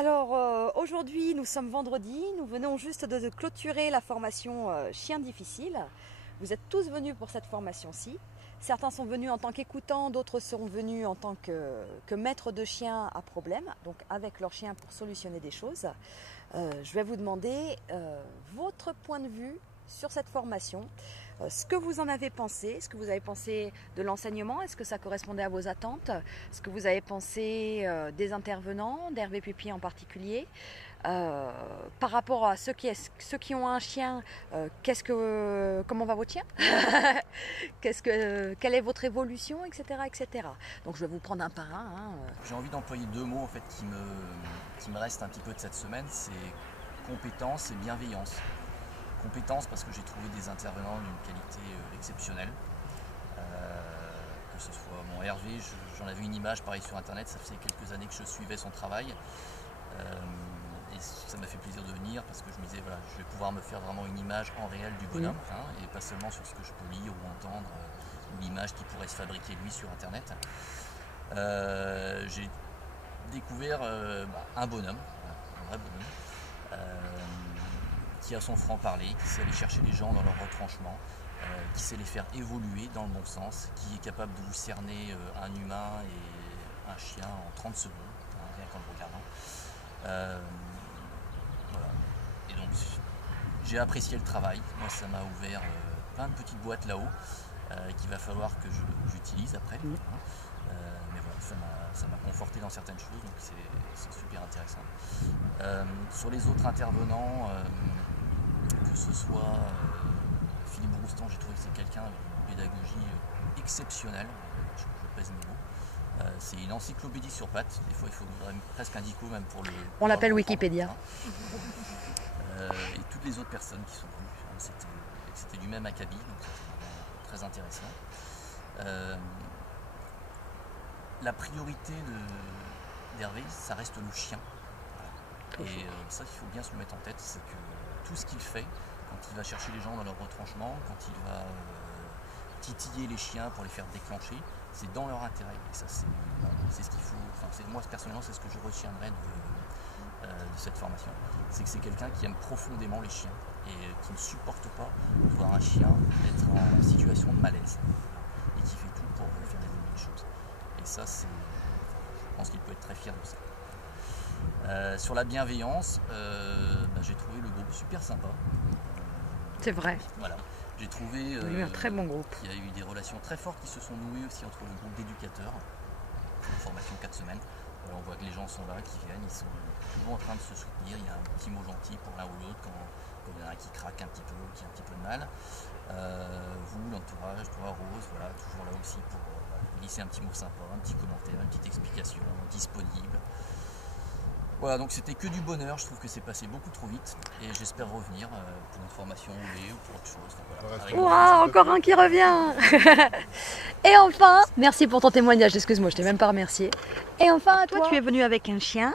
Alors aujourd'hui nous sommes vendredi, nous venons juste de clôturer la formation Chien difficile. Vous êtes tous venus pour cette formation-ci. Certains sont venus en tant qu'écoutants, d'autres sont venus en tant que maîtres de chien à problème, donc avec leur chien pour solutionner des choses. Je vais vous demander votre point de vue sur cette formation, ce que vous en avez pensé, ce que vous avez pensé de l'enseignement, est-ce que ça correspondait à vos attentes, ce que vous avez pensé des intervenants, d'Hervé Pupier en particulier, par rapport à ceux qui ont un chien, comment va votre chien quelle est votre évolution, etc., etc. Donc je vais vous prendre un par un. J'ai envie d'employer deux mots en fait, qui me restent un petit peu de cette semaine, c'est compétence et bienveillance. Compétence parce que j'ai trouvé des intervenants d'une qualité exceptionnelle. Que ce soit Hervé, j'en avais une image pareil sur internet, ça faisait quelques années que je suivais son travail. Et ça m'a fait plaisir de venir parce que je me disais voilà, je vais pouvoir me faire vraiment une image en réel du bonhomme, et pas seulement sur ce que je peux lire ou entendre, ou l'image qui pourrait se fabriquer lui sur internet. J'ai découvert un bonhomme, un vrai bonhomme, qui a son franc-parler, qui sait aller chercher les gens dans leur retranchement, qui sait les faire évoluer dans le bon sens, qui est capable de vous cerner un humain et un chien en 30 secondes, rien qu'en le regardant. Voilà. Et donc j'ai apprécié le travail. Moi ça m'a ouvert plein de petites boîtes là-haut qu'il va falloir que j'utilise après. Mais voilà, ça m'a conforté dans certaines choses, donc c'est super intéressant. Sur les autres intervenants, que ce soit Philippe Roustan, j'ai trouvé que c'est quelqu'un avec une pédagogie exceptionnelle, je pèse mes mots. C'est une encyclopédie sur pattes, des fois il faudrait presque un dico même pour le... On l'appelle Wikipédia. Et toutes les autres personnes qui sont venues, c'était du même acabit, donc c'était très intéressant. La priorité d'Hervé, ça reste le chien. Et ça, il faut bien se le mettre en tête, c'est que tout ce qu'il fait, quand il va chercher les gens dans leur retranchement, quand il va titiller les chiens pour les faire déclencher, c'est dans leur intérêt. Et ça, c'est ce qu'il faut. Enfin, moi, personnellement, c'est ce que je retiendrai de cette formation. C'est que c'est quelqu'un qui aime profondément les chiens et qui ne supporte pas de voir un chien être en situation de malaise et qui fait tout pour faire évoluer les choses. Et ça, je pense qu'il peut être très fier de ça. Sur la bienveillance, j'ai trouvé le groupe super sympa. C'est vrai. Voilà. J'ai trouvé un très bon groupe. Il y a eu des relations très fortes qui se sont nouées aussi entre le groupe d'éducateurs. Une formation 4 semaines. On voit que les gens sont là, qui viennent, ils sont toujours en train de se soutenir. Il y a un petit mot gentil pour l'un ou l'autre quand il y en a un qui craque un petit peu, qui a un petit peu de mal. Vous, l'entourage, toi, Rose, voilà, toujours là aussi pour glisser un petit mot sympa, un petit commentaire, une petite explication disponible. Voilà, donc c'était que du bonheur, je trouve que c'est passé beaucoup trop vite et j'espère revenir pour une formation ou pour autre chose. Donc, voilà, wow, encore un qui revient. Et enfin, merci pour ton témoignage, excuse-moi, je t'ai même pas remercié. Et enfin, toi tu es venu avec un chien,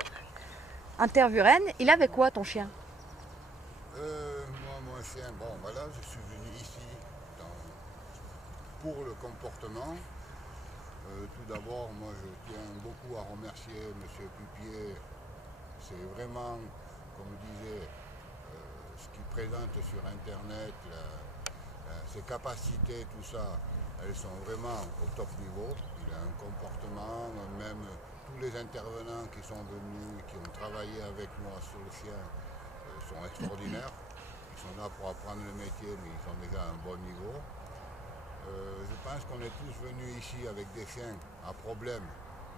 un Tervuren, il avait quoi ton chien? Moi, mon chien, bon voilà, je suis venu ici pour le comportement. Tout d'abord, moi je tiens beaucoup à remercier M. Pupier. C'est vraiment, comme je disais, ce qu'il présente sur Internet, ses capacités, tout ça, elles sont vraiment au top niveau. Il a un comportement, même tous les intervenants qui sont venus, qui ont travaillé avec moi sur le chien, sont extraordinaires. Ils sont là pour apprendre le métier, mais ils sont déjà à un bon niveau. Je pense qu'on est tous venus ici avec des chiens à problème.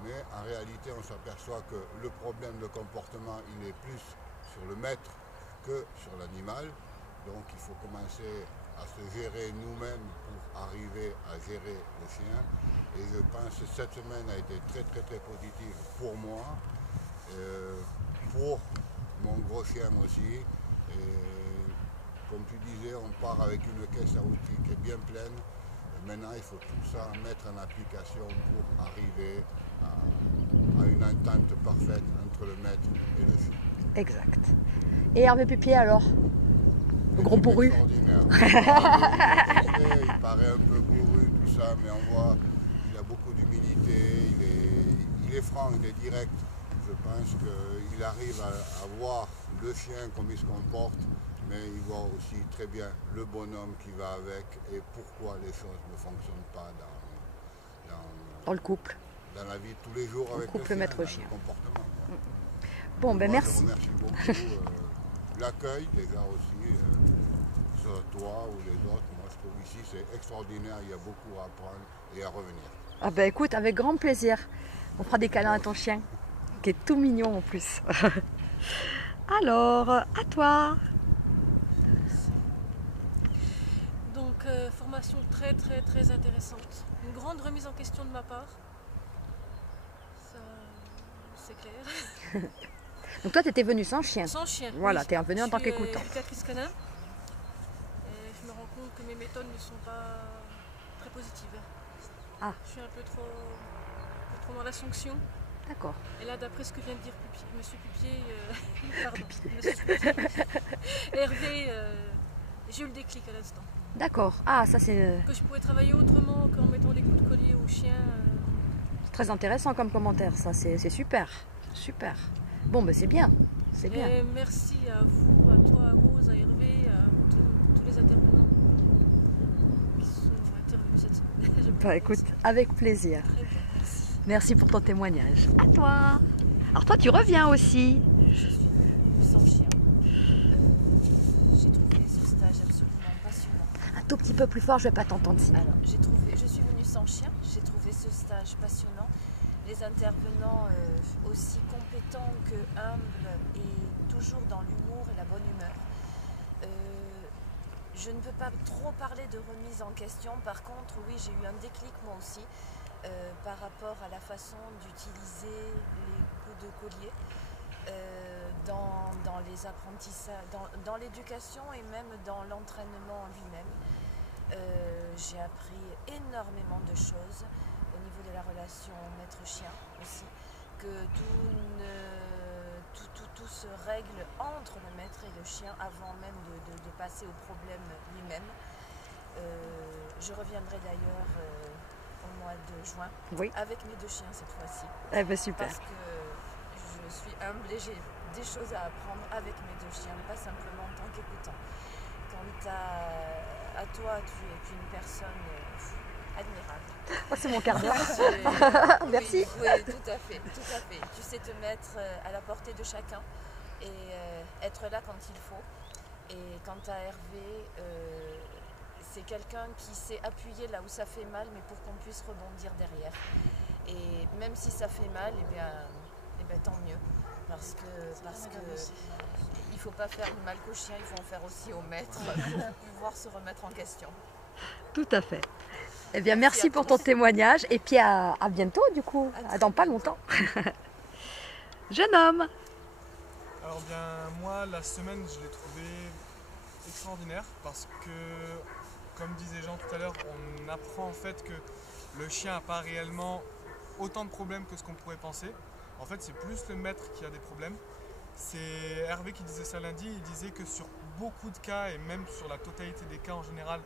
Mais en réalité, on s'aperçoit que le problème de comportement, il est plus sur le maître que sur l'animal. Donc il faut commencer à se gérer nous-mêmes pour arriver à gérer le chien. Et je pense que cette semaine a été très très très positive pour moi, pour mon gros chien aussi. Et comme tu disais, on part avec une caisse à outils qui est bien pleine. Maintenant, il faut tout ça mettre en application pour arriver à une entente parfaite entre le maître et le chien. Exact. Et Hervé Pupier alors? Le gros bourru. Extraordinaire. Il paraît un peu bourru, tout ça, mais on voit qu'il a beaucoup d'humilité, il est franc, il est direct. Je pense qu'il arrive à voir le chien comme il se comporte, mais il voit aussi très bien le bonhomme qui va avec et pourquoi les choses ne fonctionnent pas Dans le couple. dans la vie de tous les jours avec couple le chien, maître-chien. dans le comportement. Bon, ben Moi, merci. Je remercie beaucoup l'accueil déjà aussi, que ce soit toi ou les autres. Moi je trouve ici c'est extraordinaire, il y a beaucoup à apprendre et à revenir. Ah ben écoute, avec grand plaisir. On fera des câlins à ton chien, qui est tout mignon en plus. Alors, à toi. Donc, formation très intéressante. Une grande remise en question de ma part. Ça, c'est clair. Donc toi, tu étais venue sans chien. Sans chien. Voilà, oui. tu es revenue en tant qu'écoutant. Je suis éducatrice canin. Et je me rends compte que mes méthodes ne sont pas très positives. Ah. Je suis un peu trop dans la sanction. D'accord. Et là, d'après ce que vient de dire Monsieur Pupier, pardon, Monsieur Pupier, Hervé, j'ai eu le déclic à l'instant. D'accord. Ah, ça c'est Que je pourrais travailler autrement qu'en mettant des coups de collier au chien. très intéressant comme commentaire, ça. C'est super. Super. Bon, ben c'est bien. C'est bien. Et merci à vous, à toi, à Rose, à Hervé, à tous les intervenants qui sont intervenus cette semaine. Bah écoute, avec plaisir. Très bien, merci. Merci pour ton témoignage. À toi. Alors toi, tu reviens aussi. Je suis venue sans chien. J'ai trouvé ce stage absolument passionnant. Un tout petit peu plus fort, je vais pas t'entendre sinon. Alors, je suis venue sans chien. J'ai trouvé ce stage passionnant. Les intervenants aussi compétents que humbles et toujours dans l'humour et la bonne humeur. Je ne peux pas trop parler de remise en question. Par contre, oui, j'ai eu un déclic moi aussi par rapport à la façon d'utiliser les coups de collier dans les apprentissages, dans l'éducation et même dans l'entraînement lui-même. J'ai appris énormément de choses au niveau de la relation maître-chien aussi, que tout se règle entre le maître et le chien avant même de passer au problème lui-même. Je reviendrai d'ailleurs au mois de juin avec mes deux chiens cette fois-ci. Eh ben super. Parce que je suis humble et j'ai des choses à apprendre avec mes deux chiens, pas simplement en tant qu'écoutant. Quant à toi, tu es une personne admirable. Oh, c'est mon quart d'heure. Merci. Oui, tout à fait. Tu sais te mettre à la portée de chacun et être là quand il faut. Et quant à Hervé, c'est quelqu'un qui sait appuyer là où ça fait mal, mais pour qu'on puisse rebondir derrière. Et même si ça fait mal, eh bien tant mieux. Parce que il ne faut pas faire du mal qu'au chien, il faut en faire aussi au maître pour pouvoir se remettre en question. Tout à fait. Eh bien, merci pour ton témoignage et puis à bientôt du coup, dans pas longtemps. Jeune homme. Alors bien, moi, la semaine, je l'ai trouvée extraordinaire parce que, comme disait Jean tout à l'heure, on apprend en fait que le chien n'a pas réellement autant de problèmes que ce qu'on pourrait penser. En fait, c'est plus le maître qui a des problèmes. C'est Hervé qui disait ça lundi, il disait que sur beaucoup de cas, et même sur la totalité des cas en général,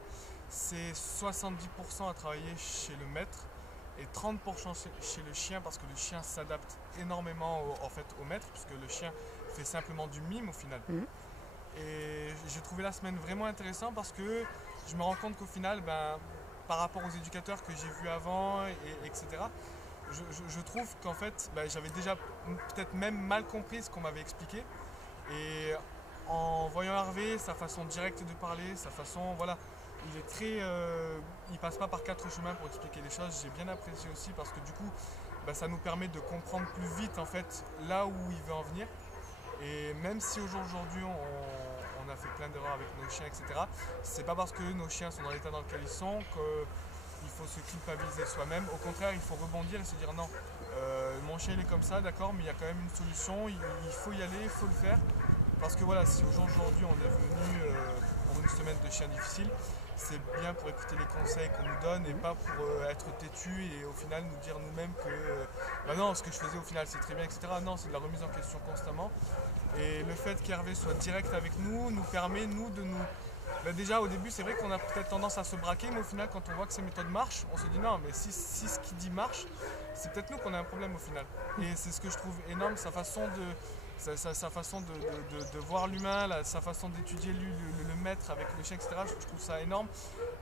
c'est 70% à travailler chez le maître et 30% chez le chien, parce que le chien s'adapte énormément au maître, puisque le chien fait simplement du mime au final. Et j'ai trouvé la semaine vraiment intéressante parce que je me rends compte qu'au final, par rapport aux éducateurs que j'ai vus avant, etc., je trouve qu'en fait, j'avais déjà peut-être même mal compris ce qu'on m'avait expliqué. Et en voyant Hervé, sa façon directe de parler, sa façon, voilà, il est très, il passe pas par quatre chemins pour expliquer les choses. J'ai bien apprécié aussi parce que du coup, ça nous permet de comprendre plus vite en fait là où il veut en venir. Et même si aujourd'hui on a fait plein d'erreurs avec nos chiens, etc., c'est pas parce que nos chiens sont dans l'état dans lequel ils sont qu'il faut se culpabiliser soi-même. Au contraire, il faut rebondir et se dire non, mon chien il est comme ça, d'accord, mais il y a quand même une solution, il faut y aller, il faut le faire. Parce que voilà, si aujourd'hui on est venu pour une semaine de chien difficile, c'est bien pour écouter les conseils qu'on nous donne et pas pour être têtu et au final nous dire nous-mêmes que non, ce que je faisais au final c'est très bien, etc. Non, c'est de la remise en question constamment. Et le fait qu'Hervé soit direct avec nous permet nous de nous bah déjà au début c'est vrai qu'on a peut-être tendance à se braquer, mais au final quand on voit que ces méthodes marchent, on se dit non, mais si ce qu'il dit marche, c'est peut-être nous qu'on a un problème au final. Et c'est ce que je trouve énorme, sa façon de voir l'humain, sa façon d'étudier le maître avec le chien, etc. Je trouve ça énorme.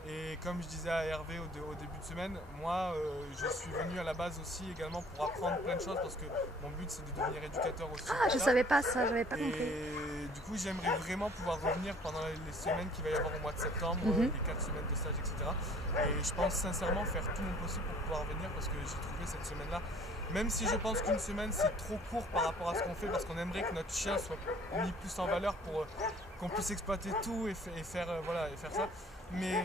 Et comme je disais à Hervé au début de semaine, moi je suis venu à la base aussi également pour apprendre plein de choses parce que mon but c'est de devenir éducateur aussi. Ah, je savais pas ça, j'avais pas compris. Et du coup j'aimerais vraiment pouvoir revenir pendant les semaines qu'il va y avoir au mois de septembre, les 4 semaines de stage, etc. Et je pense sincèrement faire tout mon possible pour pouvoir venir parce que j'ai trouvé cette semaine-là, même si je pense qu'une semaine c'est trop court par rapport à ce qu'on fait, parce qu'on aimerait que notre chien soit mis plus en valeur pour qu'on puisse exploiter tout et faire ça. Mais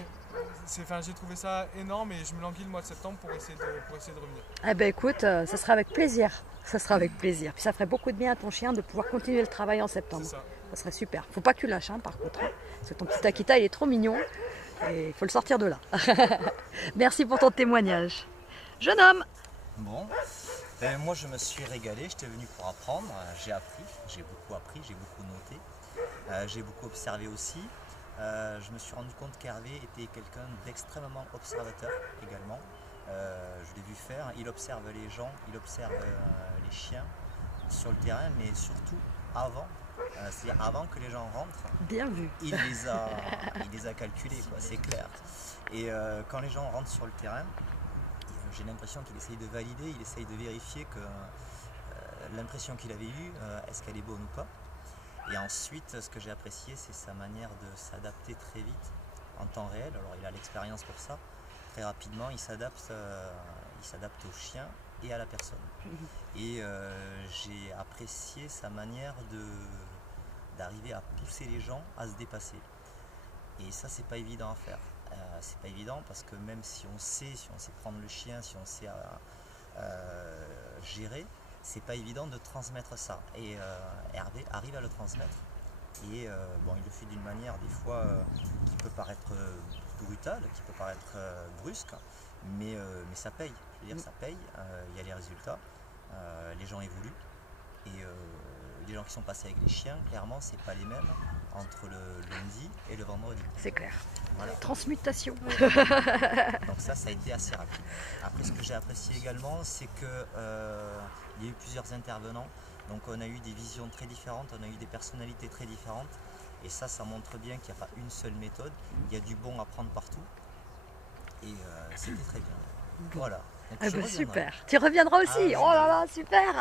j'ai trouvé ça énorme et je me languis le mois de septembre pour essayer de revenir. Eh ben écoute, ça sera avec plaisir. Ça sera avec plaisir. Puis ça ferait beaucoup de bien à ton chien de pouvoir continuer le travail en septembre. Ça serait super. Faut pas que tu lâches par contre. Parce que ton petit Akita il est trop mignon et il faut le sortir de là. Merci pour ton témoignage. Jeune homme. Bon, moi je me suis régalé, j'étais venu pour apprendre, j'ai appris, j'ai beaucoup appris, j'ai beaucoup noté, j'ai beaucoup observé aussi. Je me suis rendu compte qu'Hervé était quelqu'un d'extrêmement observateur également. Je l'ai vu faire, il observe les gens, il observe les chiens sur le terrain, mais surtout avant, c'est-à-dire avant que les gens rentrent. Bien vu. Il les a calculés, c'est clair. Et quand les gens rentrent sur le terrain, j'ai l'impression qu'il essaye de valider, il essaye de vérifier que l'impression qu'il avait eue, est-ce qu'elle est bonne ou pas. Et ensuite, ce que j'ai apprécié, c'est sa manière de s'adapter très vite, en temps réel. Alors il a l'expérience pour ça. Très rapidement, il s'adapte au chien et à la personne. Et j'ai apprécié sa manière d'arriver à pousser les gens à se dépasser. Et ça, c'est pas évident à faire. C'est pas évident parce que même si on sait prendre le chien, si on sait gérer, c'est pas évident de transmettre ça. Et Hervé arrive à le transmettre. Et il le fait d'une manière des fois qui peut paraître brutale, qui peut paraître brusque, mais ça paye. Je veux dire, ça paye, il y a les résultats, les gens évoluent. Et les gens qui sont passés avec les chiens, clairement, c'est pas les mêmes entre le lundi et le vendredi. C'est clair. Voilà. Transmutation. Donc ça a été assez rapide. Après, ce que j'ai apprécié également, c'est que il y a eu plusieurs intervenants. Donc on a eu des visions très différentes, on a eu des personnalités très différentes. Et ça montre bien qu'il n'y a pas une seule méthode. Il y a du bon à prendre partout. Et c'était très bien. Voilà. Donc, super. Tu reviendras aussi. Oh là là, super.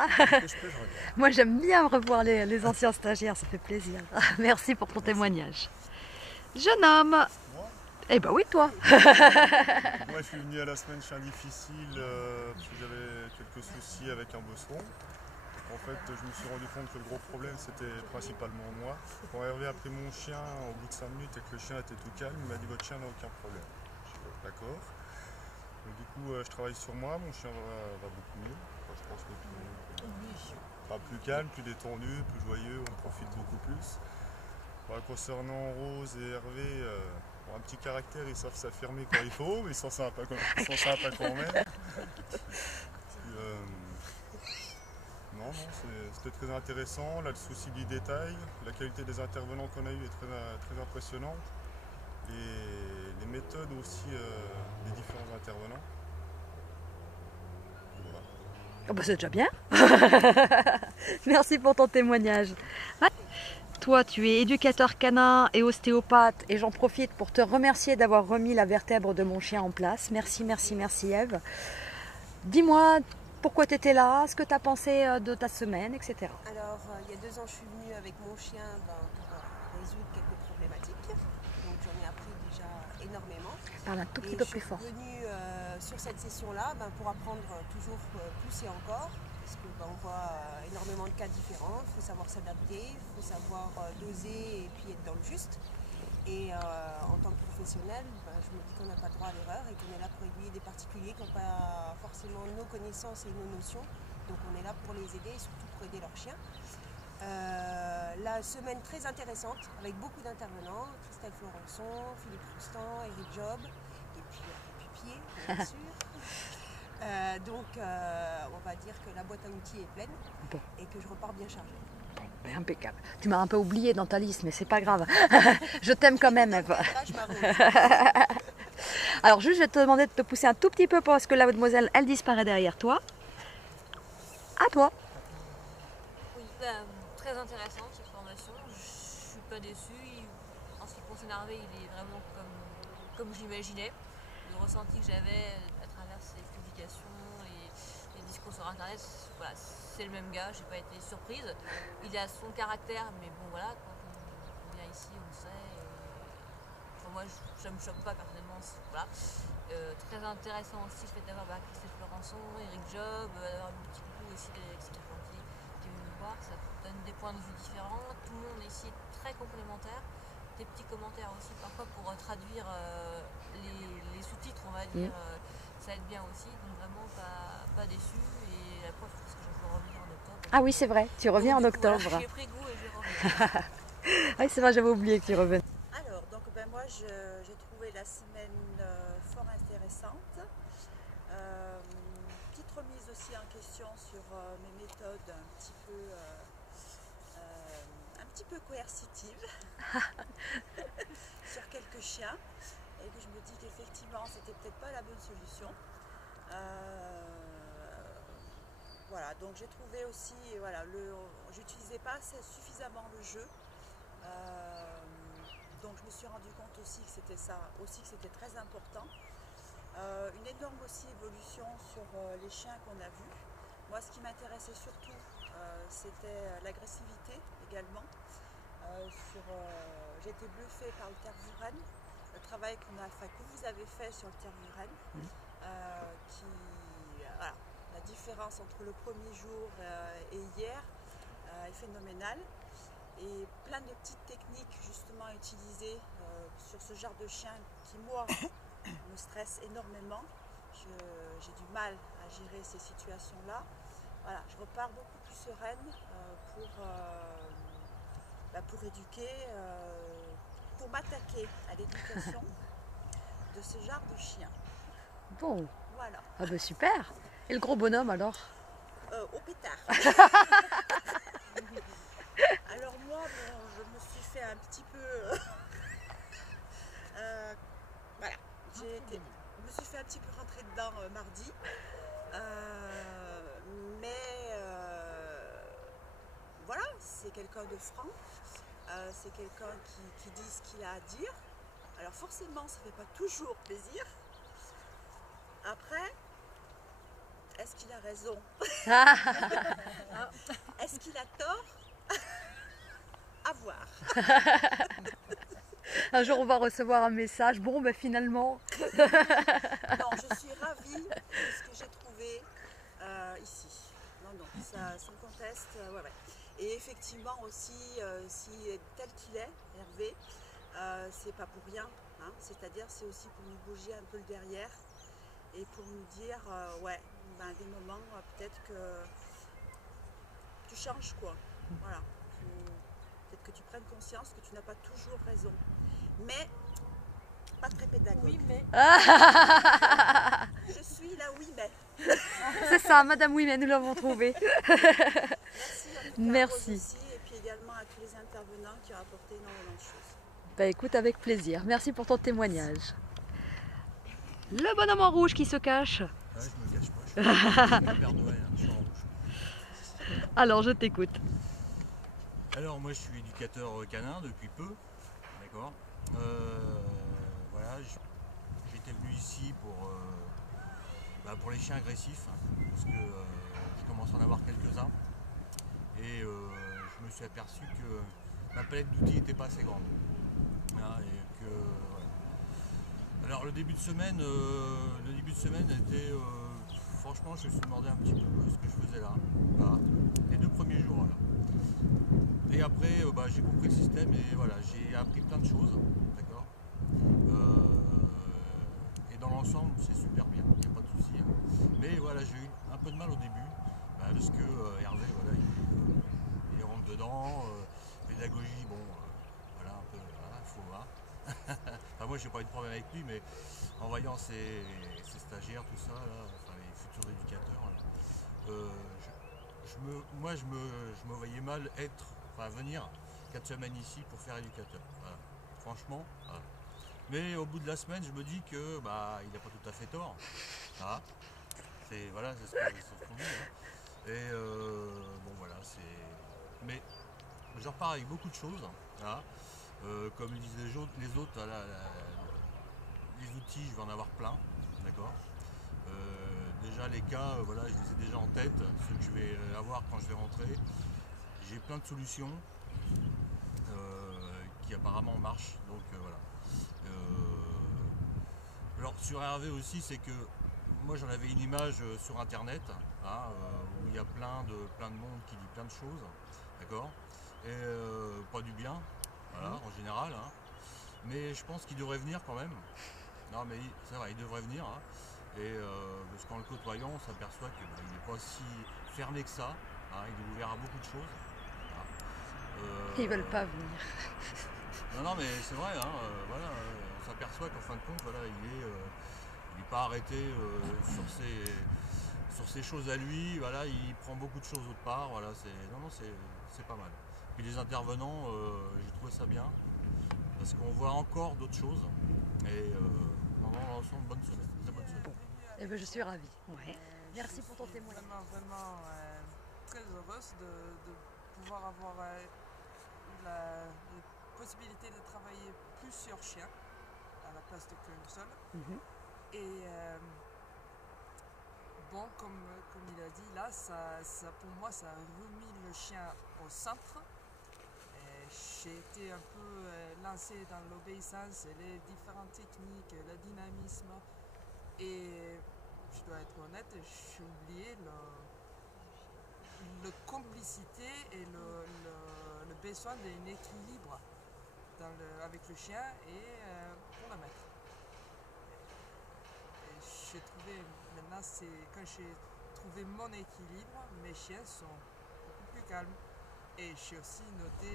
Moi j'aime bien revoir les anciens stagiaires, ça fait plaisir. Merci pour ton témoignage. Jeune homme. Eh ben oui, toi. Moi je suis venu à la semaine chien difficile parce que j'avais quelques soucis avec un bosseron. En fait, je me suis rendu compte que le gros problème c'était principalement moi. Quand Hervé a pris mon chien au bout de 5 minutes et que le chien était tout calme, il m'a dit votre chien n'a aucun problème. D'accord. Donc, du coup, je travaille sur moi, mon chien va beaucoup mieux. Enfin, je pense que tout le monde pas plus calme, plus détendu, plus joyeux, on profite beaucoup plus. Concernant Rose et Hervé, un petit caractère, ils savent s'affirmer quand il faut, mais ils sont sympas quand même. Non, c'était très intéressant. Là, le souci du détail, la qualité des intervenants qu'on a eu est très impressionnante. Et les méthodes aussi des différents intervenants. Voilà. Oh bah c'est déjà bien. Merci pour ton témoignage. Toi, tu es éducateur canin et ostéopathe et j'en profite pour te remercier d'avoir remis la vertèbre de mon chien en place. Merci, merci, merci Ève. Dis-moi pourquoi tu étais là, ce que tu as pensé de ta semaine, etc. Alors, il y a 2 ans, je suis venue avec mon chien pour résoudre quelques problématiques. Donc, j'en ai appris déjà énormément. Parle un tout petit peu plus fort. Je suis venue sur cette session-là pour apprendre toujours plus et encore. Parce qu'on voit énormément de cas différents. Il faut savoir s'adapter, il faut savoir doser et puis être dans le juste. Et en tant que professionnel, je me dis qu'on n'a pas le droit à l'erreur et qu'on est là pour aiguiller des particuliers qui n'ont pas forcément nos connaissances et nos notions. Donc on est là pour les aider et surtout pour aider leurs chiens. La semaine très intéressante avec beaucoup d'intervenants, Christelle Florençon, Philippe Roustan, Eric Job et puis Pupier, bien sûr. Donc on va dire que la boîte à outils est pleine et que je repars bien chargée. Ben, impeccable. Tu m'as un peu oublié dans ta liste, mais c'est pas grave. Je t'aime quand même, Eve. Alors juste, je vais te demander de te pousser un tout petit peu parce que la mademoiselle, elle disparaît derrière toi. À toi. Oui, très intéressante cette formation. Je suis pas déçue. En ce qui concerne Hervé, il est vraiment comme j'imaginais. Le ressenti que j'avais à travers ses publications et les discours sur Internet, voilà, c'est le même gars. J'ai pas été surprise. Il a son caractère, mais bon voilà, quand on vient ici, on sait. Enfin, moi, ça me choque pas personnellement. Voilà. Très intéressant aussi le fait d'avoir Christophe Laurençon, Eric Job, d'avoir un petit coucou aussi d'Alexis Carpentier qui est venu nous voir. Ça donne des points de vue différents. Tout le monde ici est très complémentaire. Des petits commentaires aussi parfois pour traduire les sous-titres, on va dire. Ça aide bien aussi. Donc vraiment pas déçu. Et la preuve, parce que je peux revenir en octobre. Ah oui, c'est vrai, tu reviens en octobre. Voilà, j'ai pris goût et je reviens. Oui, c'est vrai, j'avais oublié que tu revenais. Alors, donc moi j'ai trouvé la semaine fort intéressante. Petite remise aussi en question sur mes méthodes un petit peu coercitives sur quelques chiens et que je me dis qu'effectivement c'était peut-être pas la bonne solution. Voilà, donc j'ai trouvé aussi, voilà, j'utilisais pas suffisamment le jeu. Donc je me suis rendu compte aussi que c'était ça, aussi que c'était très important. Une énorme aussi évolution sur les chiens qu'on a vus. Moi, ce qui m'intéressait surtout, c'était l'agressivité également. J'ai été bluffée par le Tervuren, le travail que vous avez fait sur le Tervuren, voilà, la différence entre le premier jour et hier est phénoménale. Et plein de petites techniques justement utilisées sur ce genre de chien qui, moi, me stresse énormément. J'ai du mal à gérer ces situations-là. Voilà, je repars beaucoup plus sereine pour éduquer, pour m'attaquer à l'éducation de ce genre de chien. Bon. Voilà. Ah ben super. Et le gros bonhomme alors? Au pétard. Alors moi, bon, je me suis fait un petit peu... voilà, je me suis fait un petit peu rentrer dedans mardi. Voilà, c'est quelqu'un de franc. C'est quelqu'un qui dit ce qu'il a à dire. Alors forcément, ça ne fait pas toujours plaisir. Après, est-ce qu'il a raison? Est-ce qu'il a tort? À voir. Un jour, on va recevoir un message. Bon, ben finalement. Non, je suis ravie de ce que j'ai trouvé ici. Non, ça, sans conteste, ouais. Et effectivement aussi, si tel qu'il est, Hervé, c'est pas pour rien. Hein, c'est-à-dire, c'est aussi pour nous bouger un peu le derrière et pour nous dire, ouais, ben, à des moments, peut-être que tu changes, quoi. Voilà. Peut-être que tu prennes conscience que tu n'as pas toujours raison. Mais, pas très pédagogue. Oui, mais. Je suis la oui, mais. C'est ça, Madame Oui, mais nous l'avons trouvé. Merci. Merci. Aussi, et puis également à tous les intervenants qui ont apporté énormément de choses. Bah écoute, avec plaisir. Merci pour ton témoignage. Le bonhomme en rouge qui se cache. Ouais, je me cache pas. Je suis Père Noël, hein, je suis en rouge. Alors, je t'écoute. Alors, moi, je suis éducateur canin depuis peu. D'accord. Voilà, j'étais venu ici pour les chiens agressifs, hein, parce que je commence à en avoir quelques-uns. Et je me suis aperçu que ma palette d'outils n'était pas assez grande. Hein, et que, ouais. Alors, le début de semaine était... franchement, je me suis demandé un petit peu ce que je faisais là. Voilà. Les 2 premiers jours, là. Et après, j'ai compris le système et voilà, j'ai appris plein de choses, d'accord. Et dans l'ensemble, c'est super bien, il n'y a pas de souci. Hein. Mais voilà, j'ai eu un peu de mal au début, parce que Hervé, voilà, il rentre dedans, pédagogie, bon, voilà, un peu, voilà, il faut voir. Enfin, moi, j'ai pas eu de problème avec lui, mais en voyant ses stagiaires, tout ça, là, enfin, les futurs éducateurs, là, moi, je me voyais mal être enfin venir 4 semaines ici pour faire éducateur. Voilà. Franchement, voilà. Mais au bout de la semaine, je me dis que bah il n'a pas tout à fait tort. Voilà. C'est voilà, c'est ce qu'on dit. Hein. Et bon voilà, c'est. Mais je repars avec beaucoup de choses. Voilà. Comme disaient les autres, voilà, les outils, je vais en avoir plein, d'accord. Déjà les cas, voilà, je les ai déjà en tête, ceux que je vais avoir quand je vais rentrer. J'ai plein de solutions qui apparemment marchent, donc voilà. Alors sur Hervé aussi, c'est que moi j'en avais une image sur internet, hein, où il y a plein de monde qui dit plein de choses, d'accord, et pas du bien, voilà, en général, hein. Mais je pense qu'il devrait venir quand même. Non mais c'est vrai, il devrait venir, hein. Et parce qu'en le côtoyant, on s'aperçoit qu'il n'est pas si fermé que ça, hein, il est ouvert à beaucoup de choses. Voilà. Ils veulent pas venir. Non mais c'est vrai, hein, voilà, on s'aperçoit qu'en fin de compte, voilà, il n'est pas arrêté sur ses choses à lui, voilà, il prend beaucoup de choses autre part, voilà, c'est pas mal. Puis les intervenants, j'ai trouvé ça bien, parce qu'on voit encore d'autres choses, et dans l'ensemble, bonne semaine, très bonne semaine. Eh ben, je suis ravie. Ouais. Merci pour ton témoignage. Vraiment très heureuse de pouvoir avoir la possibilité de travailler plus sur chien à la place de qu'une seule. Et bon, comme il a dit, là, ça, pour moi, ça a remis le chien au centre. J'ai été un peu lancée dans l'obéissance, les différentes techniques, le dynamisme. Et je dois être honnête, j'ai oublié la complicité et le besoin d'un équilibre avec le chien et pour le maître. J'ai trouvé, maintenant, quand j'ai trouvé mon équilibre, mes chiens sont beaucoup plus calmes. Et j'ai aussi noté,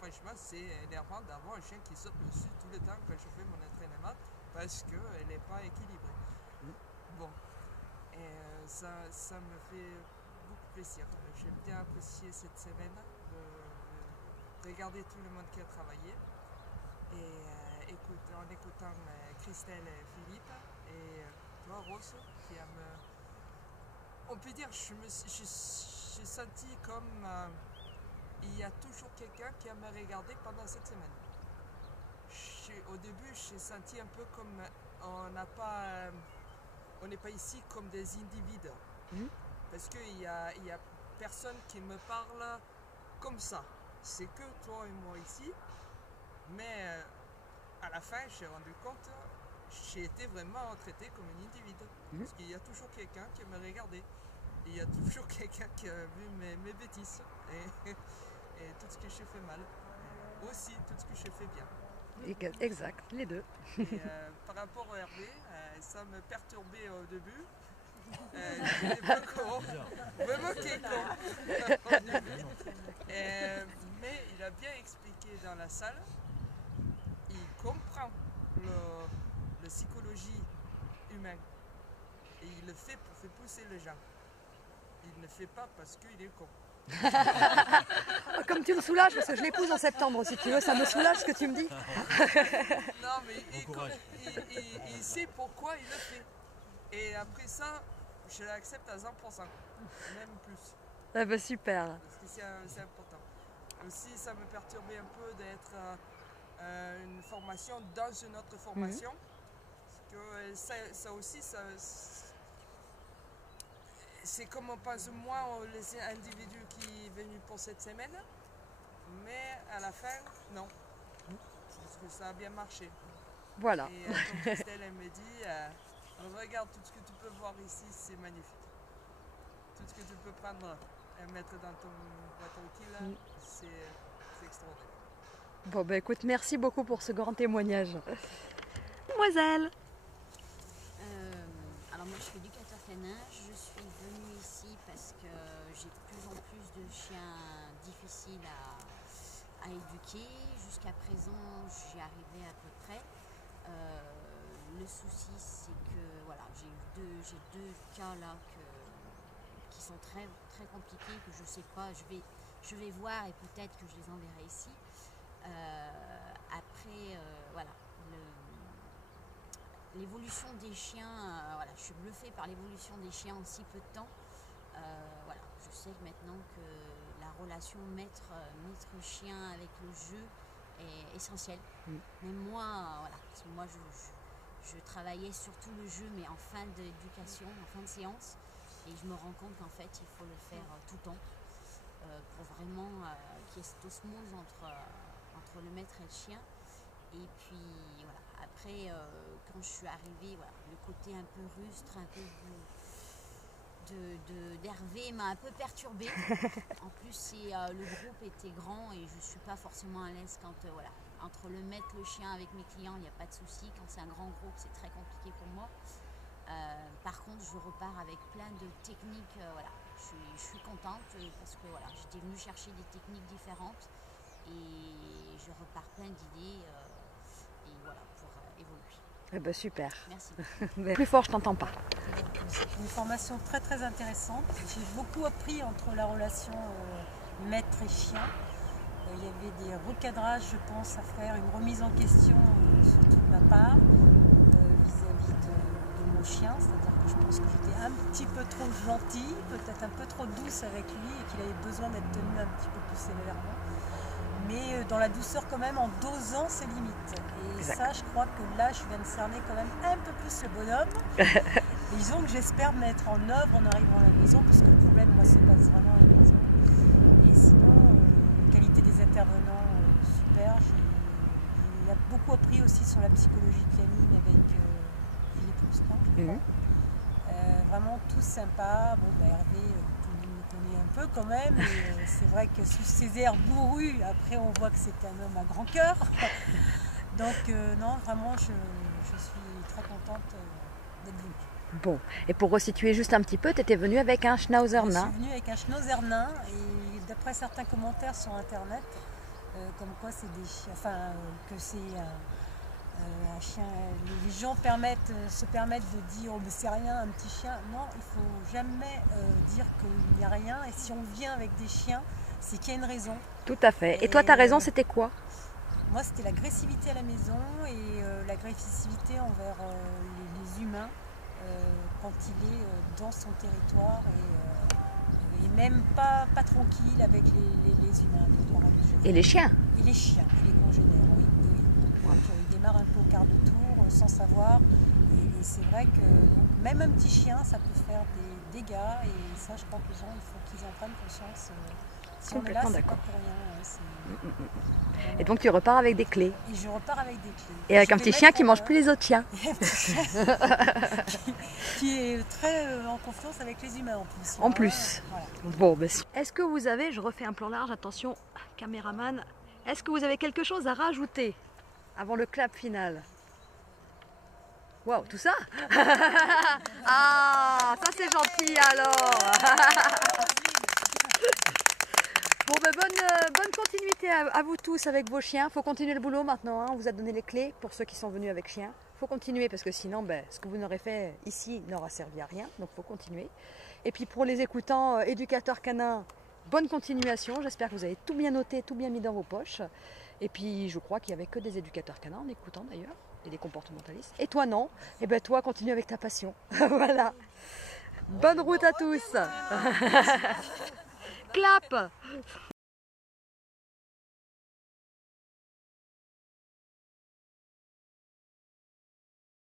franchement, c'est énervant d'avoir un chien qui saute dessus tout le temps quand je fais mon entraînement parce qu'elle n'est pas équilibrée. Bon, et ça me fait beaucoup plaisir. J'ai bien apprécié cette semaine de regarder tout le monde qui a travaillé et en écoutant Christelle et Philippe et toi Rose qui on peut dire, j'ai senti comme il y a toujours quelqu'un qui a me regardé pendant cette semaine. Au début, j'ai senti un peu comme on n'est pas ici comme des individus. Parce qu'il y a personne qui me parle comme ça. C'est que toi et moi ici. Mais à la fin, j'ai rendu compte, j'ai été vraiment traité comme un individu. Parce qu'il y a toujours quelqu'un qui me regardait. Il y a toujours quelqu'un qui a vu mes bêtises. Et tout ce que je fais mal. Aussi tout ce que je fais bien. Exact, les deux. Et, par rapport au Hervé, ça me perturbait au début. J'étais pas con, vraiment con. Mais il a bien expliqué dans la salle. Il comprend la psychologie humaine. Et il le fait pour faire pousser les gens. Il ne le fait pas parce qu'il est con. Comme tu me soulages, parce que je l'épouse en septembre, si tu veux, ça me soulage ce que tu me dis. Non, mais il sait pourquoi il le fait. Et après ça, je l'accepte à 100%, même plus. Ah bah super. Parce que c'est important. Aussi, ça me perturbait un peu d'être une formation dans une autre formation. Parce que ça aussi, c'est comme on pense moins les individus qui sont venus pour cette semaine, mais à la fin, non. Parce que ça a bien marché. Voilà. Et comme Christelle, elle me dit, regarde tout ce que tu peux voir ici, c'est magnifique. Tout ce que tu peux prendre et mettre dans ton boîte utile, c'est extraordinaire. Bon bah écoute, merci beaucoup pour ce grand témoignage. Mademoiselle. Alors moi je suis éducateur canin, je suis venue ici parce que j'ai de plus en plus de chiens difficiles à éduquer. Jusqu'à présent j'y arrivais à peu près. Le souci c'est que voilà, j'ai deux cas là qui sont très très compliqués, que je sais pas, je vais je vais voir et peut-être que je les enverrai ici. Après, voilà, l'évolution des chiens, voilà, je suis bluffée par l'évolution des chiens en si peu de temps. Voilà, je sais que maintenant que la relation maître-chien avec le jeu est essentielle. Même moi, voilà, parce que moi je travaillais surtout le jeu, mais en fin d'éducation, en fin de séance, et je me rends compte qu'en fait il faut le faire tout le temps pour vraiment qu'il y ait cette osmose entre le maître et le chien. Et puis voilà, après quand je suis arrivée, voilà, le côté un peu rustre, un peu d'Hervé m'a un peu perturbée. En plus le groupe était grand et je ne suis pas forcément à l'aise quand voilà, entre le maître, le chien avec mes clients, il n'y a pas de souci. Quand c'est un grand groupe, c'est très compliqué pour moi. Par contre, je repars avec plein de techniques. Voilà. Je suis contente parce que voilà, j'étais venue chercher des techniques différentes et je repars plein d'idées et voilà, pour évoluer. Eh ben super. Merci. Plus fort, je t'entends pas. C'est une formation très très intéressante. J'ai beaucoup appris entre la relation maître et chien. Il y avait des recadrages, je pense, à faire, une remise en question, surtout de ma part, vis-à-vis de mon chien. C'est-à-dire que je pense que j'étais un petit peu trop gentille, peut-être un peu trop douce avec lui et qu'il avait besoin d'être tenu un petit peu plus sévèrement. Mais dans la douceur quand même, en dosant ses limites. Et exact. Ça, je crois que là, je viens de cerner quand même un peu plus le bonhomme. Et disons que j'espère mettre en œuvre en arrivant à la maison, parce que le problème, moi, se passe vraiment à la maison. Et sinon, qualité des intervenants, super. J'ai beaucoup appris aussi sur la psychologie canine avec Philippe Roustan, je crois. Vraiment tous sympas. Bon, bah, Hervé, tout le monde le connaît un peu quand même. Et c'est vrai que sous ses airs bourrus, après on voit que c'est un homme à grand cœur. Donc non, vraiment, je suis très contente d'être venue. Bon, et pour resituer juste un petit peu, tu étais venue avec un Schnauzer nain. Je suis venue avec un Schnauzer nain et d'après certains commentaires sur internet, comme quoi c'est des chiens, enfin que c'est un chien, les gens se permettent de dire oh mais c'est rien un petit chien. Non, il faut jamais dire qu'il n'y a rien, et si on vient avec des chiens, c'est qu'il y a une raison. Tout à fait. Et toi, ta raison, c'était quoi? Moi, c'était l'agressivité à la maison et l'agressivité envers les humains quand il est dans son territoire et même pas tranquille avec les humains. Et les chiens? Et les chiens, et les congénères, oui. Donc, il démarre un peu au quart de tour sans savoir. Et c'est vrai que donc, même un petit chien, ça peut faire des dégâts. Et ça, je crois que les gens, il faut qu'ils en prennent conscience. Si on est là, c'est pas pour rien. Et donc tu repars avec des clés. Et je repars avec des clés. Et avec un petit chien qui mange plus les autres chiens. qui est très en confiance avec les humains en plus. En plus. Voilà. Bon, ben, est-ce que vous avez, je refais un plan large, attention, caméraman, est-ce que vous avez quelque chose à rajouter avant le clap final? Waouh, tout ça? Ah, ça c'est gentil alors. Bon, ben, bonne continuité à vous tous avec vos chiens. Il faut continuer le boulot maintenant. Hein. On vous a donné les clés pour ceux qui sont venus avec chiens. Il faut continuer parce que sinon, ben, ce que vous n'aurez fait ici n'aura servi à rien. Donc, il faut continuer. Et puis, pour les écoutants éducateurs canins, bonne continuation. J'espère que vous avez tout bien noté, tout bien mis dans vos poches. Et puis, je crois qu'il n'y avait que des éducateurs canins en écoutant d'ailleurs. Et des comportementalistes. Et toi, non. Et ben, toi, continue avec ta passion. Voilà. Bonne route à tous. Clap.